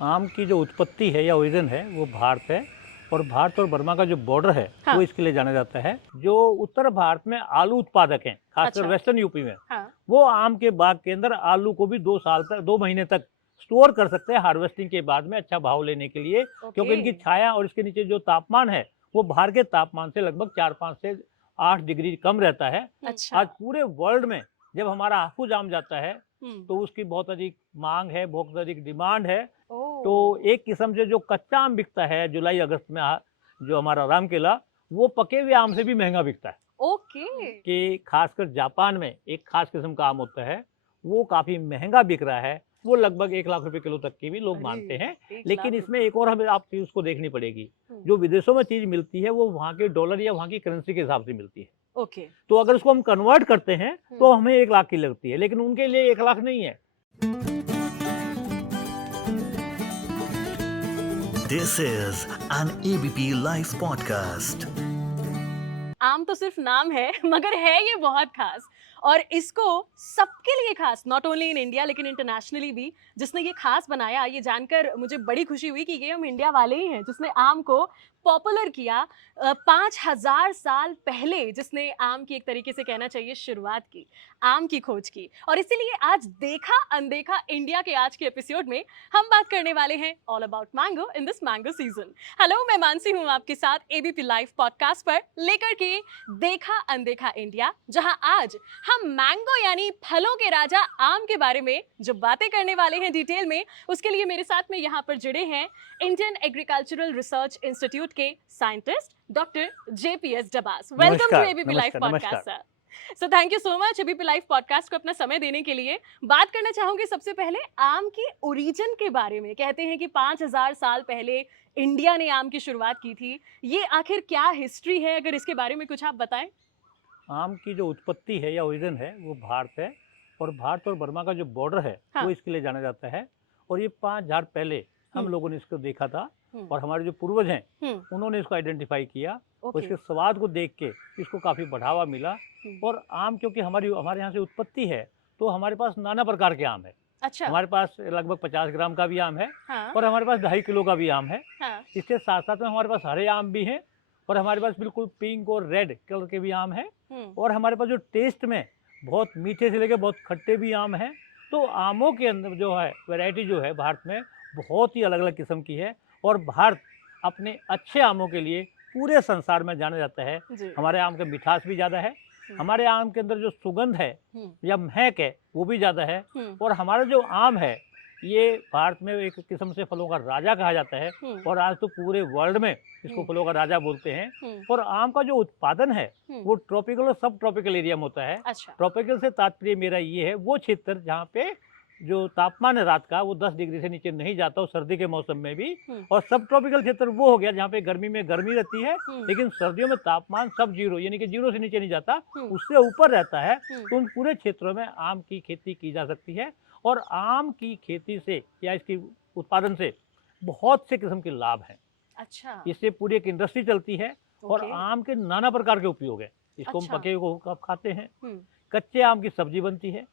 आम की जो उत्पत्ति है या ओरिजिन है वो भारत है। और भारत और बर्मा का जो बॉर्डर है हाँ। वो इसके लिए जाना जाता है। जो उत्तर भारत में आलू उत्पादक हैं, खासकर अच्छा। वेस्टर्न यूपी में, हाँ। वो आम के बाग के अंदर आलू को भी 2 साल तक 2 महीने तक स्टोर कर सकते हैं हार्वेस्टिंग के बाद में अच्छा भाव लेने के लिए। क्योंकि इनकी छाया और इसके नीचे जो तापमान है वो बाहर के तापमान से लगभग 4-5 से 8 डिग्री कम रहता है। अच्छा। आज पूरे वर्ल्ड में जब हमारा हाफूज आम जाता है हम्म। तो उसकी बहुत अधिक मांग है, बहुत अधिक डिमांड है। ओह। तो एक किस्म से जो कच्चा आम बिकता है जुलाई अगस्त में जो हमारा रामकेला, वो पके हुए आम से भी महंगा बिकता है। ओके। कि खासकर जापान में एक खास किस्म का आम होता है, वो काफ़ी महंगा बिक रहा है। वो लगभग 1 लाख रुपए किलो तक की भी लोग मानते हैं। 1 लेकिन लाख इसमें रुपए। एक और हमें आप चीज़ उसको देखनी पड़ेगी। हम्म। जो विदेशों में चीज़ मिलती है वो वहाँ के डॉलर या वहाँ की करेंसी के हिसाब से मिलती है। ओके। तो अगर उसको हम कन्वर्ट करते हैं तो हमें 1 लाख की लगती है, लेकिन उनके लिए 1 लाख नहीं है। This is an ABP Life podcast. आम तो सिर्फ नाम है मगर है ये बहुत खास, और इसको सबके लिए खास, नॉट ओनली इन इंडिया लेकिन इंटरनेशनली भी। जिसने ये खास बनाया, ये जानकर मुझे बड़ी खुशी हुई कि ये हम इंडिया वाले ही हैं जिसने आम को पॉपुलर किया। 5000 साल पहले जिसने आम की, एक तरीके से कहना चाहिए, शुरुआत की, आम की खोज की। और इसीलिए आज देखा अनदेखा इंडिया के आज के एपिसोड में हम बात करने वाले हैं all about mango in this mango season. Hello, मैं मानसी हूँ आपके साथ एबीपी लाइव पॉडकास्ट पर लेकर के देखा अनदेखा इंडिया, जहां आज हम मैंगो यानी फलों के राजा आम के बारे में जो बातें करने वाले हैं डिटेल में। उसके लिए मेरे साथ में यहाँ पर जुड़े हैं इंडियन एग्रीकल्चरल रिसर्च इंस्टीट्यूट के scientist doctor JPS Dabas. Welcome to ABP live podcast sir. So thank you so much ABP live podcast को अपना समय देने के लिए। बात करना चाहूंगी सबसे पहले आम की ओरिजिन के बारे में। कहते हैं कि 5000 साल पहले इंडिया ने आम की शुरुआत की थी। ये आखिर क्या हिस्ट्री है, अगर इसके बारे में कुछ आप बताएं। आम की जो उत्पत्ति है या ओरिजिन है वो भारत है। और भारत और बर्मा का जो बॉर्डर है हाँ। वो इसके लिए जाना जाता है। और ये 5000 पहले हम लोगों ने इसको देखा था। और हमारे जो पूर्वज हैं उन्होंने इसको आइडेंटिफाई किया। और इसके स्वाद को देख के इसको काफ़ी बढ़ावा मिला। और आम क्योंकि हमारे यहाँ से उत्पत्ति है तो हमारे पास नाना प्रकार के आम है। अच्छा। हमारे पास लगभग 50 ग्राम का भी आम है। हाँ। और हमारे पास 2.5 किलो का भी आम है। हाँ। इसके साथ साथ में हमारे पास हरे आम भी हैं। और हमारे पास बिल्कुल पिंक और रेड कलर के भी आम हैं। और हमारे पास जो टेस्ट में बहुत मीठे से लेकर बहुत खट्टे भी आम हैं। तो आमों के अंदर जो है वैरायटी जो है भारत में बहुत ही अलग अलग किस्म की है। और भारत अपने अच्छे आमों के लिए पूरे संसार में जाना जाता है। हमारे आम का मिठास भी ज़्यादा है। हमारे आम के अंदर जो सुगंध है या महक है वो भी ज़्यादा है। और हमारा जो आम है ये भारत में एक किस्म से फलों का राजा कहा जाता है। और आज तो पूरे वर्ल्ड में इसको फलों का राजा बोलते हैं। और आम का जो उत्पादन है वो ट्रॉपिकल और सब ट्रॉपिकल एरिया में होता है। अच्छा। ट्रॉपिकल से तात्पर्य मेरा ये है वो क्षेत्र जहाँ पे जो तापमान है रात का वो 10 डिग्री से नीचे नहीं जाता, और सर्दी के मौसम में भी। और सब ट्रॉपिकल क्षेत्र वो हो गया जहाँ पे गर्मी में गर्मी रहती है लेकिन सर्दियों में तापमान सब जीरो यानी कि जीरो से नीचे नहीं जाता, उससे ऊपर रहता है। तो उन पूरे क्षेत्रों में आम की खेती की जा सकती है। और आम की खेती से या इसकी उत्पादन से बहुत से किस्म के लाभ हैं। अच्छा। इससे पूरी एक इंडस्ट्री चलती है। और आम के नाना प्रकार के उपयोग है। इसको हम पके हुए को खाते हैं। कच्चे आम की सब्जी बनती है।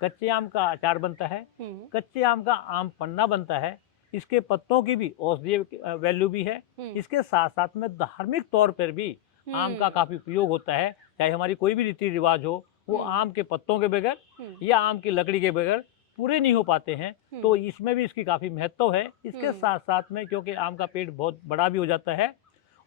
कच्चे आम का अचार बनता है। कच्चे आम का आम पन्ना बनता है। इसके पत्तों की भी औषधीय वैल्यू भी है। इसके साथ साथ में धार्मिक तौर पर भी आम का काफी उपयोग होता है। चाहे हमारी कोई भी रीति रिवाज हो वो आम के पत्तों के बगैर या आम की लकड़ी के बगैर पूरे नहीं हो पाते हैं। तो इसमें भी इसकी काफी महत्व है। इसके साथ साथ में क्योंकि आम का पेड़ बहुत बड़ा भी हो जाता है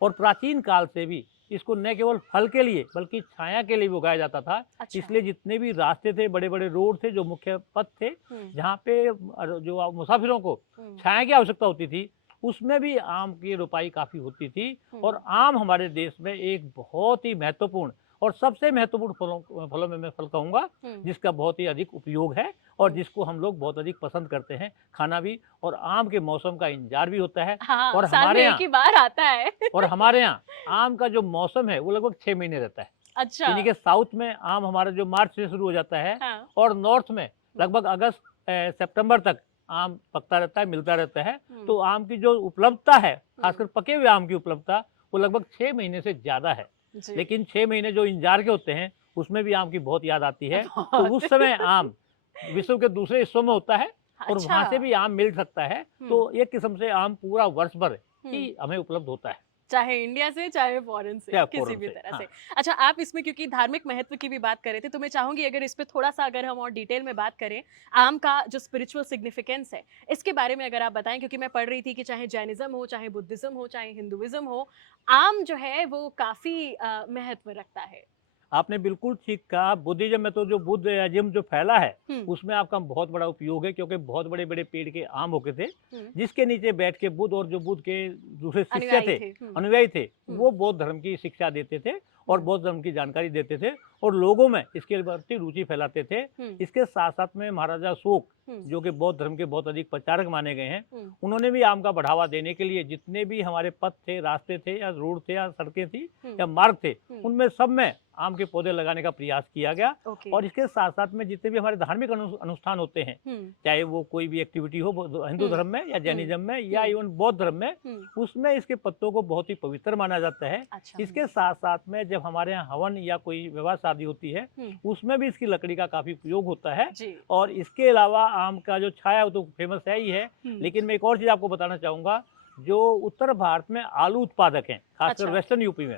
और प्राचीन काल से भी इसको न केवल फल के लिए बल्कि छाया के लिए भी उगाया जाता था। अच्छा। इसलिए जितने भी रास्ते थे, बड़े बड़े रोड थे, जो मुख्य पथ थे जहाँ पे जो मुसाफिरों को छाया की आवश्यकता होती थी उसमें भी आम की रोपाई काफी होती थी। और आम हमारे देश में एक बहुत ही महत्वपूर्ण और सबसे महत्वपूर्ण फलों में मैं फल कहूँगा जिसका बहुत ही अधिक उपयोग है और जिसको हम लोग बहुत अधिक पसंद करते हैं खाना भी। और आम के मौसम का इंतजार भी होता है। हाँ, और साल हमारे में एक ही बार आता है। और हमारे यहाँ आम का जो मौसम है वो लगभग 6 महीने रहता है। अच्छा। यानी कि साउथ में आम हमारा जो मार्च से शुरू हो जाता है। हाँ। और नॉर्थ में लगभग अगस्त सितंबर तक आम पकता रहता है, मिलता रहता है। तो आम की जो उपलब्धता है, खासकर पके हुए आम की उपलब्धता, वो लगभग 6 महीने से ज्यादा है। लेकिन 6 महीने जो इंतजार के होते हैं उसमें भी आम की बहुत याद आती है। तो उस समय आम विश्व के दूसरे हिस्सों में होता है और वहाँ से भी आम मिल सकता है। तो एक किस्म से आम पूरा वर्ष भर ही हमें उपलब्ध होता है, चाहे इंडिया से चाहे फॉरेन से, चाहे किसी फॉरेन भी से, तरह हाँ। से। अच्छा, आप इसमें क्योंकि धार्मिक महत्व की भी बात कर रहे थे, तो मैं चाहूंगी अगर इस पे थोड़ा सा अगर हम और डिटेल में बात करें, आम का जो स्पिरिचुअल सिग्निफिकेंस है, इसके बारे में अगर आप बताएं, क्योंकि मैं पढ़ रही थी कि चाहे जैनिज्म हो, चाहे बुद्धिज्म हो, चाहे हिंदुइज्म हो, आम जो है वो काफी महत्व रखता है। आपने बिल्कुल ठीक कहा। बुद्धिज्म में तो जो बुद्धिज्म जो फैला है, हम्म, उसमें आपका बहुत बड़ा उपयोग है, क्योंकि बहुत बड़े बड़े पेड़ के आम होते थे, हम्म, जिसके नीचे बैठ के बुद्ध और जो बुद्ध के दूसरे शिष्य अनुयायी थे, थे। अनुयायी थे, हम्म, वो बौद्ध धर्म की शिक्षा देते थे और बौद्ध धर्म की जानकारी देते थे और लोगों में इसके प्रति रुचि फैलाते थे। इसके साथ साथ में महाराजा अशोक, जो कि बौद्ध धर्म के बहुत अधिक प्रचारक माने गए हैं, उन्होंने भी आम का बढ़ावा देने के लिए जितने भी हमारे पथ थे, रास्ते थे या रोड थे या सड़कें थी या मार्ग थे, उनमें सब में आम के पौधे लगाने का प्रयास किया गया। और इसके साथ साथ में जितने भी हमारे धार्मिक अनुष्ठान होते हैं, चाहे वो कोई भी एक्टिविटी हो हिंदू धर्म में या जैनिज्म में या इवन बौद्ध धर्म में, उसमें इसके पत्तों को बहुत ही पवित्र माना जाता है। इसके साथ साथ में जब हमारे यहाँ हवन या कोई विवाह शादी होती है, उसमें भी इसकी लकड़ी का काफी उपयोग होता है। और इसके अलावा आम का जो छाया वो तो फेमस है ही है, लेकिन मैं एक और चीज आपको बताना चाहूंगा। जो उत्तर भारत में आलू उत्पादक हैं, खासकर वेस्टर्न यूपी में,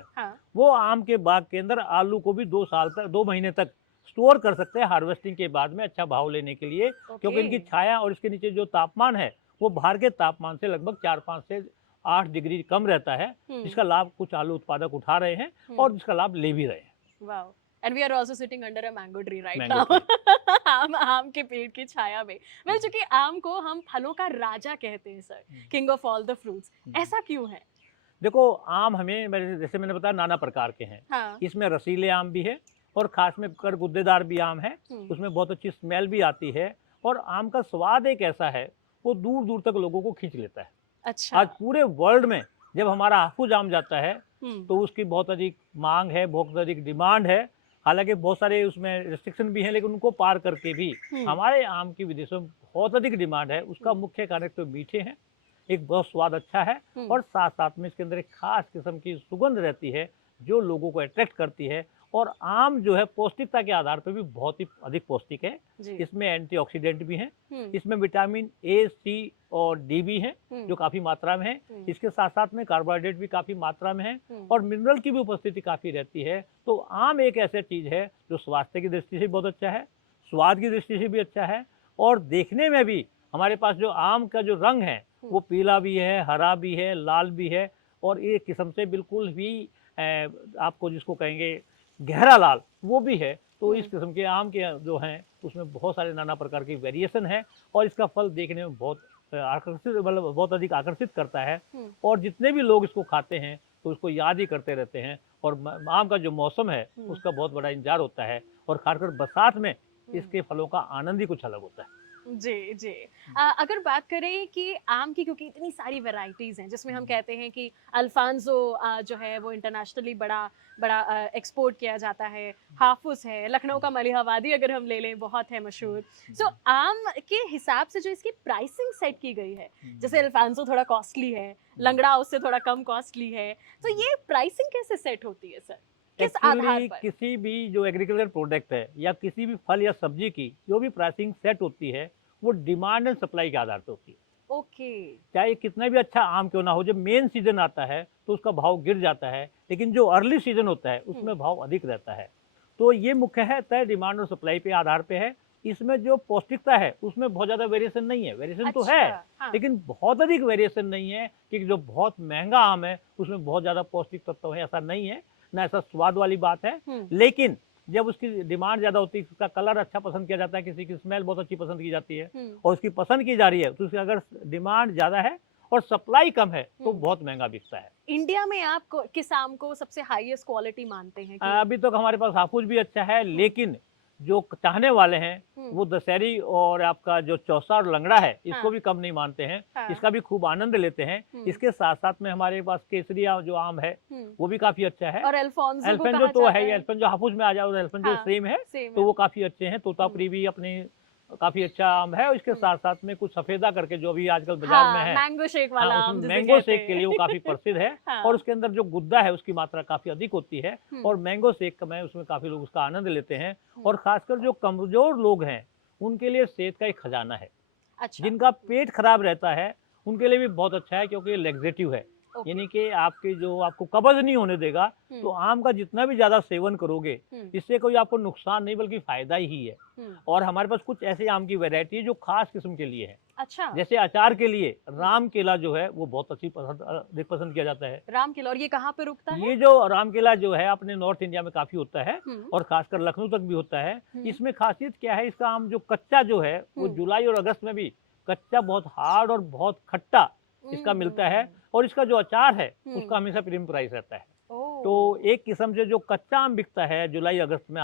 वो आम के बाग के अंदर आलू को भी 2 साल तक, 2 महीने तक स्टोर कर सकते हैं हार्वेस्टिंग के बाद में अच्छा भाव लेने के लिए, क्योंकि इनकी छाया और इसके नीचे जो तापमान है वो बाहर के तापमान से लगभग 4-5 से 8 डिग्री कम रहता है, जिसका लाभ कुछ आलू उत्पादक उठा रहे हैं और जिसका लाभ ले भी रहे हैं। Wow, and we are also sitting under a mango tree right now, आम के पेड़ की छाया में। वेल, चूंकि आम को हम फलों का राजा कहते हैं sir, king of all the fruits, ऐसा क्यों है? देखो, आम हमें जैसे मैंने बताया नाना प्रकार के हैं। हाँ। इसमें रसीले आम भी है और खास में कर गुद्देदार भी आम है, उसमें बहुत अच्छी स्मेल भी आती है और आम का स्वाद एक ऐसा है वो दूर दूर तक लोगों को खींच लेता है। अच्छा। आज पूरे वर्ल्ड में जब हमारा हाफूज आम जाता है तो उसकी बहुत अधिक मांग है, बहुत अधिक डिमांड है। हालांकि बहुत सारे उसमें रिस्ट्रिक्शन भी हैं, लेकिन उनको पार करके भी हमारे आम की विदेशों में बहुत अधिक डिमांड है। उसका मुख्य कारण तो मीठे हैं, एक बहुत स्वाद अच्छा है और साथ साथ में इसके अंदर एक खास किस्म की सुगंध रहती है जो लोगों को अट्रैक्ट करती है। और आम जो है पौष्टिकता के आधार पर भी बहुत ही अधिक पौष्टिक है। इसमें एंटीऑक्सीडेंट भी हैं, इसमें विटामिन ए, सी और डी भी हैं जो काफी मात्रा में है। इसके साथ साथ में कार्बोहाइड्रेट भी काफी मात्रा में है और मिनरल की भी उपस्थिति काफी रहती है। तो आम एक ऐसी चीज है जो स्वास्थ्य की दृष्टि से बहुत अच्छा है, स्वाद की दृष्टि से भी अच्छा है और देखने में भी हमारे पास जो आम का जो रंग है वो पीला भी है, हरा भी है, लाल भी है और एक किस्म से बिल्कुल भी आपको जिसको कहेंगे गहरा लाल वो भी है। तो इस किस्म के आम के जो हैं उसमें बहुत सारे नाना प्रकार की वेरिएशन है और इसका फल देखने में बहुत आकर्षित, मतलब बहुत अधिक आकर्षित करता है और जितने भी लोग इसको खाते हैं तो उसको याद ही करते रहते हैं। और आम का जो मौसम है उसका बहुत बड़ा इंतजार होता है और खासकर बरसात में इसके फलों का आनंद ही कुछ अलग होता है। जी जी। अगर बात करें कि आम की, क्योंकि इतनी सारी वैरायटीज हैं जिसमें हम कहते हैं कि अल्फांसो जो है वो इंटरनेशनली बड़ा बड़ा एक्सपोर्ट किया जाता है, हाफुस है, लखनऊ का मलिहाबादी अगर हम ले लें बहुत है मशहूर। सो आम के हिसाब से जो इसकी प्राइसिंग सेट की गई है, जैसे अल्फांसो थोड़ा कॉस्टली है, लंगड़ा उससे थोड़ा कम कॉस्टली है, तो ये प्राइसिंग कैसे सेट होती है सर, किस आधार पर? किसी भी जो एग्रीकल्चर प्रोडक्ट है या किसी भी फल या सब्जी की जो भी प्राइसिंग सेट होती है वो डिमांड एंड सप्लाई के आधार पर होती है। ओके। चाहे कितना भी अच्छा आम क्यों ना हो, जब मेन सीजन आता है तो उसका भाव गिर जाता है, लेकिन जो अर्ली सीजन होता है उसमें भाव अधिक रहता है। तो ये मुख्य है तय डिमांड और सप्लाई पे आधार पे है। इसमें जो पौष्टिकता है उसमें बहुत ज्यादा वेरिएशन नहीं है, वेरिएशन तो है हाँ। लेकिन बहुत अधिक वेरिएशन नहीं है कि जो बहुत महंगा आम है उसमें बहुत ज्यादा पौष्टिक तत्व है, ऐसा नहीं है, ना ऐसा स्वाद वाली बात है। लेकिन जब उसकी डिमांड ज्यादा होती है, उसका कलर अच्छा पसंद किया जाता है, किसी की स्मेल बहुत अच्छी पसंद की जाती है और उसकी पसंद की जा रही है, तो उसकी अगर डिमांड ज्यादा है और सप्लाई कम है तो बहुत महंगा बिकता है। इंडिया में आप किस आम को सबसे हाईएस्ट क्वालिटी मानते हैं? अभी तक हमारे पास हाफूज भी अच्छा है, लेकिन जो चाहने वाले हैं वो दशहरी और आपका जो चौसा और लंगड़ा है इसको भी कम नहीं मानते हैं, इसका भी खूब आनंद लेते हैं। इसके साथ साथ में हमारे पास केसरिया जो आम है वो भी काफी अच्छा है, और अल्फांसो तो है ही, अल्फांसो हाफूज में आ जाओ, अल्फांसो सेम है तो वो काफी अच्छे हैं। तोतापुरी भी अपने काफी अच्छा आम है। इसके साथ साथ में कुछ सफेदा करके जो भी आजकल बाजार में है, मैंगो शेक वाला आम, मैंगो शेक के लिए वो काफी प्रसिद्ध है और उसके अंदर जो गुद्दा है उसकी मात्रा काफी अधिक होती है और मैंगो शेक में उसमें काफी लोग उसका आनंद लेते हैं और खासकर जो कमजोर लोग हैं उनके लिए सेहत का एक खजाना है। अच्छा। जिनका पेट खराब रहता है उनके लिए भी बहुत अच्छा है, क्योंकि ये लेग्जेटिव है, ओके। यानी कि आपके जो आपको कब्ज नहीं होने देगा। तो आम का जितना भी ज़्यादा सेवन करोगे इससे कोई आपको नुकसान नहीं बल्कि फ़ायदा ही है। और हमारे पास कुछ ऐसे आम की वैरायटी है जो खास किस्म के लिए है। अच्छा। जैसे अचार के लिए राम केला जो है वो बहुत अच्छी पसंद किया जाता है। राम किला, और ये कहाँ पे रुकता है? ये जो राम केला जो है अपने नॉर्थ इंडिया में काफ़ी होता है हम्म। और खासकर लखनऊ तक भी होता है। हम्म। इसमें खासियत क्या है, इसका आम जो कच्चा जो है वो जुलाई और अगस्त में भी कच्चा बहुत हार्ड और बहुत खट्टा इसका मिलता है। और इसका जो अचार है उसका हमेशा प्रीमियम प्राइस रहता है। तो एक किस्म से जो कच्चा आम बिकता है जुलाई अगस्त में,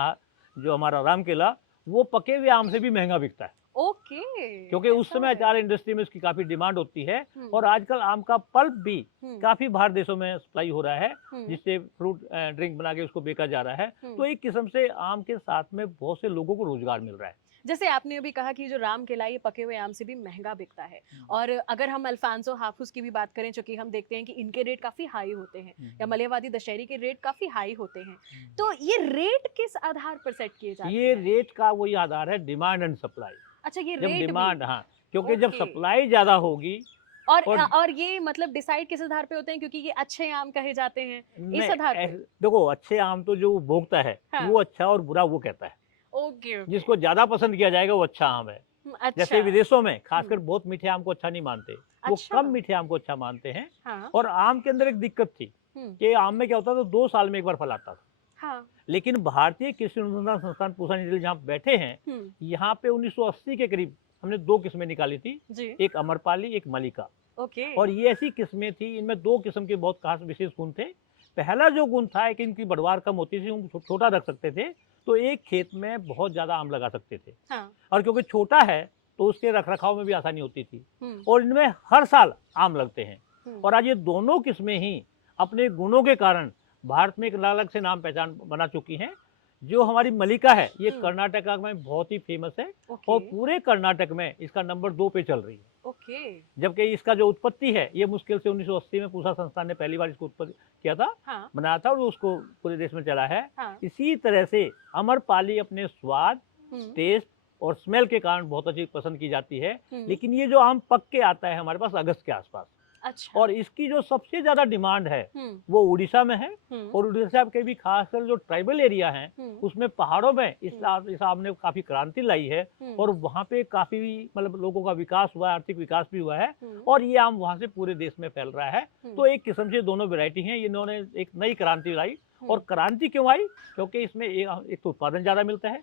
जो हमारा राम केला, वो पके हुए आम से भी महंगा बिकता है। ओके। क्योंकि उस समय अचार इंडस्ट्री में इसकी काफी डिमांड होती है। और आजकल आम का पल्प भी काफी बाहर देशों में सप्लाई हो रहा है, जिससे फ्रूट ड्रिंक बना के उसको बेचा जा रहा है। तो एक किस्म से आम के साथ में बहुत से लोगों को रोजगार मिल रहा है। जैसे आपने अभी कहा कि जो राम केला ये पके हुए आम से भी महंगा बिकता है, और अगर हम अल्फांसो हाफुस की भी बात करें, जो कि हम देखते हैं कि इनके रेट काफी हाई होते हैं, या मलिहाबादी दशहरी के रेट काफी हाई होते हैं, तो ये रेट किस आधार पर सेट किए जाते हैं? ये रेट का वही आधार है, डिमांड एंड सप्लाई। अच्छा, ये जब रेट डिमांड, भी? हाँ, क्योंकि जब ओके। सप्लाई ज्यादा होगी और ये मतलब डिसाइड किस आधार पे होते हैं, क्योंकि ये अच्छे आम कहे जाते हैं, इस आधार पे? देखो, अच्छे आम तो जो भोगता है हाँ। वो अच्छा और बुरा वो कहता है। ओके। जिसको ज्यादा पसंद किया जाएगा वो अच्छा आम है। अच्छा। जैसे विदेशों में खासकर बहुत मीठे आम को अच्छा नहीं मानते, वो अच्छा। कम मीठे आम को अच्छा मानते हैं। हाँ। और आम के अंदर एक दिक्कत थी कि आम में क्या होता था, 2 साल में एक बार फल आता था। हाँ। लेकिन भारतीय कृषि अनुसंधान संस्थान पूसा नई दिल्ली जहाँ बैठे हैं, यहाँ पे 1980 के करीब हमने 2 किस्में निकाली थी, जी। एक अमरपाली, एक मलिका। ओके। और ये ऐसी किस्में थी, इनमें 2 किस्म के बहुत खास विशेष गुण थे। पहला जो गुण था कि इनकी बढ़वार कम होती थी, हम छोटा रख सकते थे, तो एक खेत में बहुत ज्यादा आम लगा सकते थे। हाँ। और क्योंकि छोटा है तो उसके रख रखाव में भी आसानी होती थी, और इनमें हर साल आम लगते हैं। और आज ये दोनों किस्में ही अपने गुणों के कारण भारत में एक अलग से नाम पहचान बना चुकी हैं। जो हमारी मलिका है ये कर्नाटका में बहुत ही फेमस है, और पूरे कर्नाटक में इसका नंबर 2 पे चल रही है। ओके। जबकि इसका जो उत्पत्ति है ये मुश्किल से 1980 में पूसा संस्थान ने पहली बार इसको उत्पत्ति किया था, हाँ। बनाया था, और उसको पूरे देश में चला है। हाँ। इसी तरह से अमरपाली अपने स्वाद, टेस्ट और स्मेल के कारण बहुत अच्छी पसंद की जाती है। लेकिन ये जो आम पक के आता है हमारे पास अगस्त के आसपास, अच्छा। और इसकी जो सबसे ज्यादा डिमांड है वो उड़ीसा में है। और उड़ीसा के भी खासकर जो ट्राइबल एरिया है उसमें पहाड़ों में इस आम ने काफी क्रांति लाई है, और वहाँ पे काफी मतलब लोगों का विकास हुआ है, आर्थिक विकास भी हुआ है, और ये आम वहाँ से पूरे देश में फैल रहा है। तो एक किस्म से दोनों वेरायटी हैं, इन्होंने एक नई क्रांति लाई। और क्रांति क्यों आई? क्योंकि इसमें एक तो उत्पादन ज्यादा मिलता है,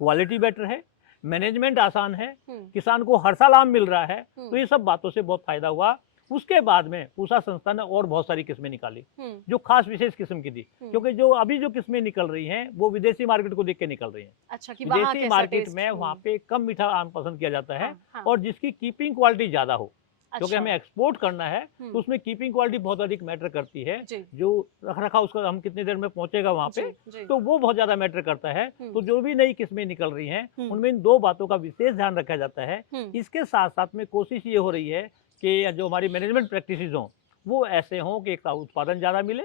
क्वालिटी बेटर है, मैनेजमेंट आसान है, किसान को हर साल आम मिल रहा है। तो ये सब बातों से बहुत फायदा हुआ। उसके बाद में पूसा संस्था ने और बहुत सारी किस्में निकाली जो खास विशेष किस्म की थी, क्योंकि जो अभी जो किस्में निकल रही हैं वो विदेशी मार्केट को देख के निकल रही हैं। अच्छा, कि विदेशी मार्केट में वहाँ पे कम मीठा आम पसंद किया जाता है, और जिसकी कीपिंग क्वालिटी ज्यादा हो, क्योंकि हमें एक्सपोर्ट करना है तो उसमें कीपिंग क्वालिटी बहुत अधिक मैटर करती है। जो रख रखा उसका हम कितनी देर में पहुंचेगा वहाँ पे, तो वो बहुत ज्यादा मैटर करता है। तो जो भी नई किस्में निकल रही हैं उनमें इन 2 बातों का विशेष ध्यान रखा जाता है। इसके साथ साथ में कोशिश ये हो रही है कि जो हमारी मैनेजमेंट प्रैक्टिसेस हों वो ऐसे हों कि एक उत्पादन ज़्यादा मिले,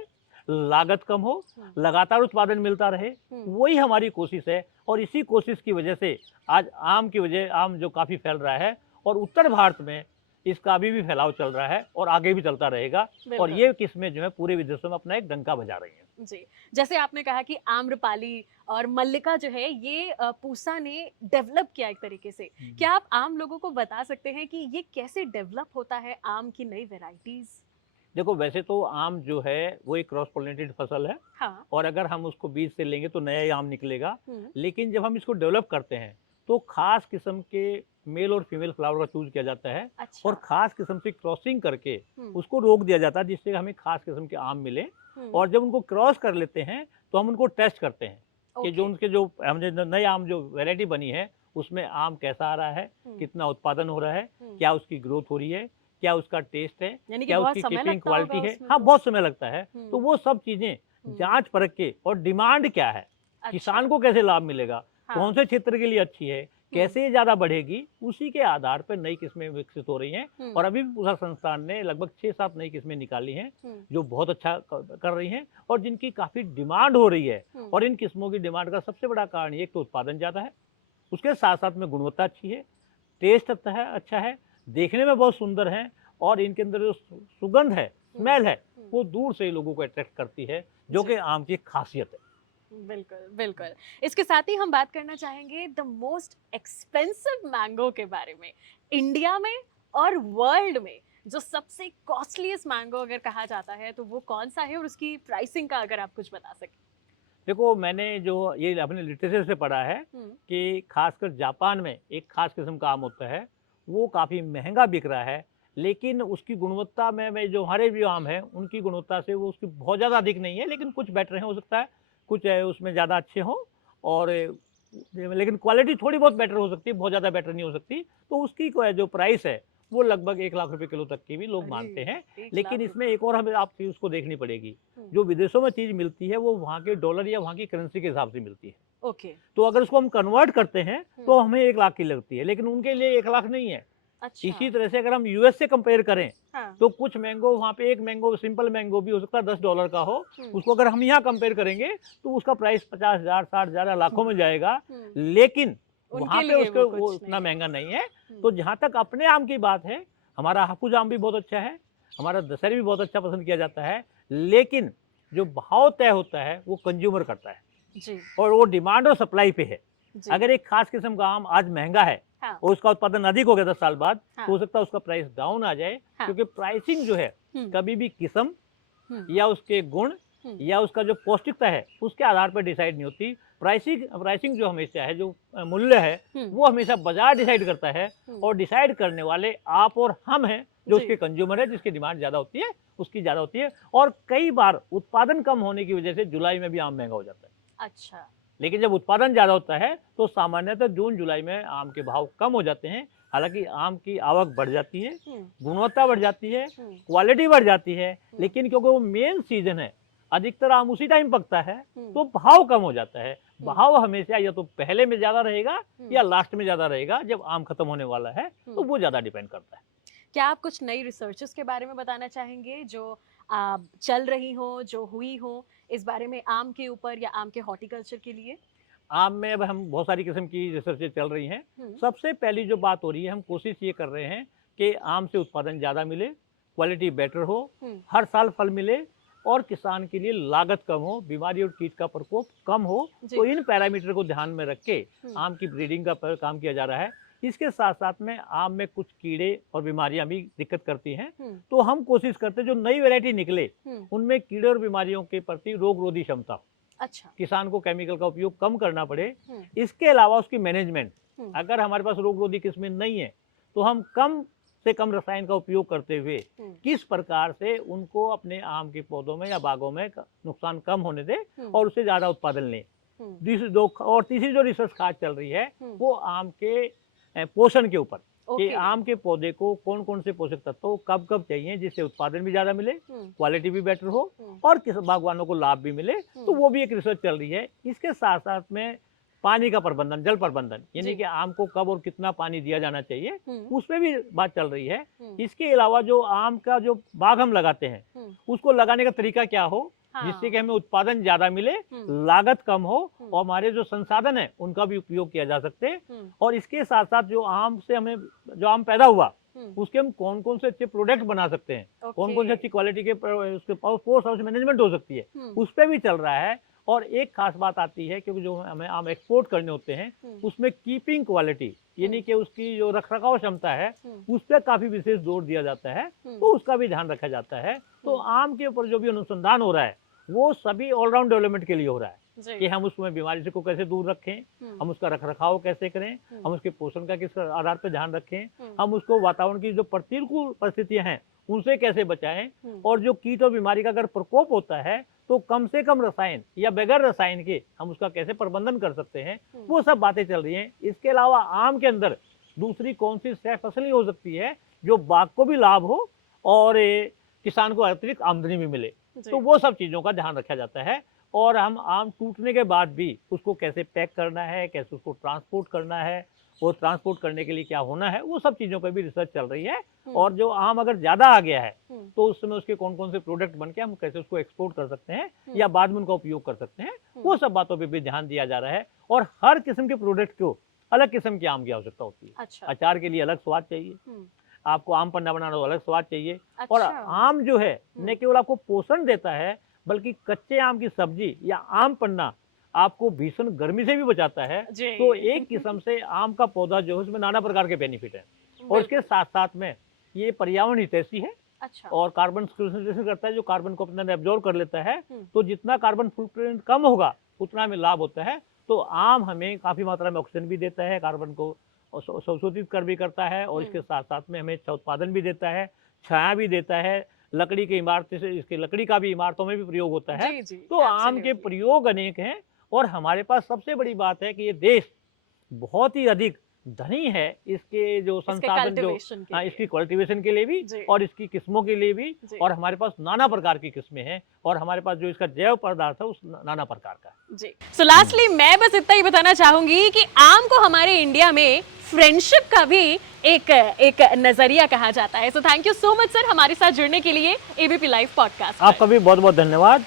लागत कम हो, लगातार उत्पादन मिलता रहे, वही हमारी कोशिश है। और इसी कोशिश की वजह से आज आम जो काफ़ी फैल रहा है, और उत्तर भारत में इसका अभी भी फैलाव चल रहा है और आगे भी चलता रहेगा। और ये किस्में जो है पूरे विदेशों में अपना एक डंका बजा रही हैं। जी, जैसे आपने कहा कि आम्रपाली और मल्लिका जो है ये पूसा ने डेवलप किया एक तरीके से, क्या आप आम लोगों को बता सकते हैं कि ये कैसे डेवलप होता है आम की नई वेराइटीज? देखो, वैसे तो आम जो है वो एक क्रॉस पोलिनेटेड फसल है। हाँ। और अगर हम उसको बीज से लेंगे तो नया ही आम निकलेगा। लेकिन जब हम इसको डेवलप करते हैं तो खास किस्म के मेल और फीमेल फ्लावर का चूज किया जाता है। अच्छा। और खास किस्म से क्रॉसिंग करके उसको रोक दिया जाता है, जिससे हमें खास किस्म के आम मिले। और जब उनको क्रॉस कर लेते हैं तो हम उनको टेस्ट करते हैं कि जो उनके जो हमने नए आम जो वैरायटी बनी है उसमें आम कैसा आ रहा है, कितना उत्पादन हो रहा है, क्या उसकी ग्रोथ हो रही है, क्या उसका टेस्ट है, क्या उसकी कीपिंग क्वालिटी है। हाँ, बहुत समय लगता है। तो वो सब चीजें जांच परख के, और डिमांड क्या है, किसान को कैसे लाभ मिलेगा, कौन से क्षेत्र के लिए अच्छी है, कैसे ज्यादा बढ़ेगी, उसी के आधार पर नई किस्में विकसित हो रही हैं। और अभी पूसा संस्थान ने लगभग 6-7 नई किस्में निकाली हैं जो बहुत अच्छा कर रही हैं और जिनकी काफी डिमांड हो रही है। और इन किस्मों की डिमांड का सबसे बड़ा कारण ये तो उत्पादन ज्यादा है, उसके साथ साथ में गुणवत्ता अच्छी है, टेस्ट अच्छा है, देखने में बहुत सुंदर है, और इनके अंदर जो सुगंध है, स्मेल है, वो दूर से ही लोगों को अट्रैक्ट करती है, जो कि आम की खासियत है। बिल्कुल बिल्कुल। इसके साथ ही हम बात करना चाहेंगे द मोस्ट एक्सपेंसिव मैंगो के बारे में। इंडिया में और वर्ल्ड में जो सबसे कॉस्टलीस्ट मैंगो अगर कहा जाता है तो वो कौन सा है, और उसकी प्राइसिंग का अगर आप कुछ बता सकें। देखो, मैंने जो ये अपने लिटरेचर से पढ़ा है कि खासकर जापान में एक खास किस्म का आम होता है, वो काफ़ी महंगा बिक रहा है, लेकिन उसकी गुणवत्ता में जो हमारे भी आम हैं उनकी गुणवत्ता से वो उसकी बहुत ज़्यादा अधिक नहीं है, लेकिन कुछ बेटर है, हो सकता है कुछ उसमें ज़्यादा अच्छे हों, और लेकिन क्वालिटी थोड़ी बहुत बेटर हो सकती है, बहुत ज़्यादा बेटर नहीं हो सकती। तो उसकी जो प्राइस है वो लगभग 1 लाख रुपए किलो तक की भी लोग मानते हैं। लेकिन इसमें एक और हमें आप चीज़ उसको देखनी पड़ेगी, जो विदेशों में चीज़ मिलती है वो वहाँ के डॉलर या वहाँ की करेंसी के हिसाब से मिलती है। ओके। तो अगर उसको हम कन्वर्ट करते हैं तो हमें 1 लाख की लगती है, लेकिन उनके लिए 1 लाख नहीं है। अच्छा। इसी तरह से अगर हम यूएस से कंपेयर करें, हाँ। तो कुछ मैंगो वहाँ पे, एक मैंगो सिंपल मैंगो भी हो सकता है $10 का हो, उसको अगर हम यहाँ कंपेयर करेंगे तो उसका प्राइस 50,000, 60,000, लाखों में जाएगा, लेकिन वहाँ पे उसको वो उतना महंगा नहीं है। तो जहाँ तक अपने आम की बात है, हमारा हापुस आम भी बहुत अच्छा है, हमारा दशहरी भी बहुत अच्छा पसंद किया जाता है, लेकिन जो भाव तय होता है वो कंज्यूमर करता है जी। और वो डिमांड और सप्लाई पे है। जी। अगर एक खास किस्म का आम आज महंगा है, हाँ। और उसका उत्पादन अधिक हो गया 10 साल बाद, हाँ। तो हो सकता है उसका प्राइस डाउन आ जाए, क्योंकि प्राइसिंग जो है कभी भी किस्म या उसके गुण या उसका जो पौष्टिकता है उसके आधार पर डिसाइड नहीं होती। प्राइसिंग जो हमेशा है, जो मूल्य है, वो हमेशा बाजार डिसाइड करता है, और डिसाइड करने वाले आप और हम हैं, जो उसके कंज्यूमर है, जिसकी डिमांड ज़्यादा होती है उसकी ज़्यादा होती है। और कई बार उत्पादन कम होने की वजह से जुलाई में भी आम महंगा हो जाता है। अच्छा। लेकिन जब उत्पादन ज़्यादा होता है तो सामान्यतः जून जुलाई में आम के भाव कम हो जाते हैं। हालांकि आम की आवक बढ़ जाती है, गुणवत्ता बढ़ जाती है, क्वालिटी बढ़ जाती है, लेकिन क्योंकि वो मेन सीजन है, अधिकतर आम उसी टाइम पकता है, तो भाव कम हो जाता है। भाव हमेशा या तो पहले में ज़्यादा रहेगा या लास्ट में ज़्यादा रहेगा, जब आम खत्म होने वाला है, तो वो ज़्यादा डिपेंड करता है। क्या आप कुछ नई रिसर्चेस के बारे में बताना चाहेंगे जो चल रही हो, जो हुई हो इस बारे में, आम के ऊपर या आम के हॉर्टिकल्चर के लिए? आम में अब हम बहुत सारी किस्म की रिसर्चें चल रही हैं। सबसे पहली जो बात हो रही है, हम कोशिश ये कर रहे हैं कि आम से उत्पादन ज़्यादा मिले, क्वालिटी बेटर हो, हर साल फल मिले, और किसान के लिए लागत कम हो, बीमारी और कीट का प्रकोप कम हो। तो इन पैरामीटर को ध्यान में रख के आम की ब्रीडिंग का काम किया जा रहा है। इसके साथ साथ में आम में कुछ कीड़े और बीमारियां भी दिक्कत करती हैं, तो हम कोशिश करते हैं जो नई वैरायटी निकले उनमें कीड़े और बीमारियों के प्रति रोगरोधी क्षमता हो। अच्छा। किसान को केमिकल का उपयोग कम करना पड़े। इसके अलावा उसकी मैनेजमेंट, अगर हमारे पास रोगरोधी किस्में नहीं है तो हम कम से कम रसायन का उपयोग करते हुए किस प्रकार से उनको अपने आम के पौधों में या बागों में नुकसान कम होने दे और उससे ज़्यादा उत्पादन लें। और तीसरी जो रिसर्च खास चल रही है वो आम के पोषण के ऊपर, कि आम के पौधे को कौन कौन से पोषक तत्व कब कब चाहिए, जिससे उत्पादन भी ज़्यादा मिले, क्वालिटी भी बेटर हो, और बागवानों को लाभ भी मिले। तो वो भी एक रिसर्च चल रही है। इसके साथ साथ में पानी का प्रबंधन, जल प्रबंधन, यानी कि आम को कब और कितना पानी दिया जाना चाहिए, उस पर भी बात चल रही है। इसके अलावा जो आम का जो बाग हम लगाते हैं उसको लगाने का तरीका क्या हो, जिससे कि हमें उत्पादन ज्यादा मिले, लागत कम हो, और हमारे जो संसाधन है उनका भी उपयोग किया जा सकते। और इसके साथ साथ जो आम से हमें जो आम पैदा हुआ उसके हम कौन कौन से अच्छे प्रोडक्ट बना सकते हैं, कौन कौन से अच्छी क्वालिटी के उसके पोस्ट हाउस मैनेजमेंट हो सकती है, उस पर भी चल रहा है। और एक खास बात आती है, क्योंकि जो हमें आम एक्सपोर्ट करने होते हैं उसमें कीपिंग क्वालिटी, यानी कि उसकी जो रखरखाव क्षमता है उस पर काफी विशेष जोर दिया जाता है, तो उसका भी ध्यान रखा जाता है। तो आम के ऊपर जो भी अनुसंधान हो रहा है वो सभी ऑलराउंड डेवलपमेंट के लिए हो रहा है, कि हम उसमें बीमारी से को कैसे दूर रखें, हम उसका रखरखाव कैसे करें, हम उसके पोषण का किस आधार पर ध्यान रखें, हम उसको वातावरण की जो प्रतिकूल परिस्थितियां हैं उनसे कैसे बचाएं, और जो कीट और बीमारी का अगर प्रकोप होता है तो कम से कम रसायन या बगैर रसायन के हम उसका कैसे प्रबंधन कर सकते हैं, वो सब बातें चल रही हैं। इसके अलावा आम के अंदर दूसरी कौन सी फसलें हो सकती है जो बाग को भी लाभ हो और किसान को अतिरिक्त आमदनी भी मिले, तो वो सब चीज़ों का ध्यान रखा जाता है। और हम आम टूटने के बाद भी उसको कैसे पैक करना है, कैसे उसको ट्रांसपोर्ट करना है, वो ट्रांसपोर्ट करने के लिए क्या होना है, वो सब चीज़ों पर भी रिसर्च चल रही है। और जो आम अगर ज़्यादा आ गया है तो उस समय उसके कौन कौन से प्रोडक्ट बन के हम कैसे उसको एक्सपोर्ट कर सकते हैं या बाद में उनका उपयोग कर सकते हैं, वो सब बातों पे भी ध्यान दिया जा रहा है। और हर किस्म के प्रोडक्ट को अलग किस्म के आम की आवश्यकता होती है। अच्छा। अचार के लिए अलग स्वाद चाहिए, आपको आम पन्ना बनाना तो अलग स्वाद चाहिए। अच्छा। और आम जो है न केवल आपको पोषण देता है, बल्कि कच्चे आम की सब्जी या आम पन्ना आपको भीषण गर्मी से भी बचाता है। जी। तो एक किस्म से आम का पौधा जो है उसमें नाना प्रकार के बेनिफिट है, और इसके साथ साथ में ये पर्यावरण हितैषी है। अच्छा। और कार्बन सिक्वेस्ट्रेशन करता है, जो कार्बन को अपने अंदर एब्जॉर्ब कर लेता है। तो जितना कार्बन फुटप्रिंट कम होगा उतना हमें लाभ होता है। तो आम हमें काफी मात्रा में ऑक्सीजन भी देता है, कार्बन को संशोधित कर भी करता है, और इसके साथ साथ में हमें अच्छा उत्पादन भी देता है, छाया भी देता है। लकड़ी की इमारत से इसके लकड़ी का भी इमारतों में भी प्रयोग होता है। जी, जी, तो आम के absolutely। प्रयोग अनेक हैं, और हमारे पास सबसे बड़ी बात है कि ये देश बहुत ही अधिक धनी है इसके जो संसाधन, जो cultivation के लिए। इसकी कल्टीवेशन के लिए भी जी। और इसकी किस्मों के लिए भी। जी। और हमारे पास नाना प्रकार की किस्में हैं, और हमारे पास जो इसका जैव पदार्थ है उस नाना प्रकार का है। जी। सो लास्टली मैं बस इतना ही बताना चाहूंगी कि आम को हमारे इंडिया में फ्रेंडशिप का भी एक नजरिया कहा जाता है। सो thank you so much sir हमारे साथ जुड़ने के लिए एबीपी लाइव पॉडकास्ट। आपका भी बहुत बहुत धन्यवाद।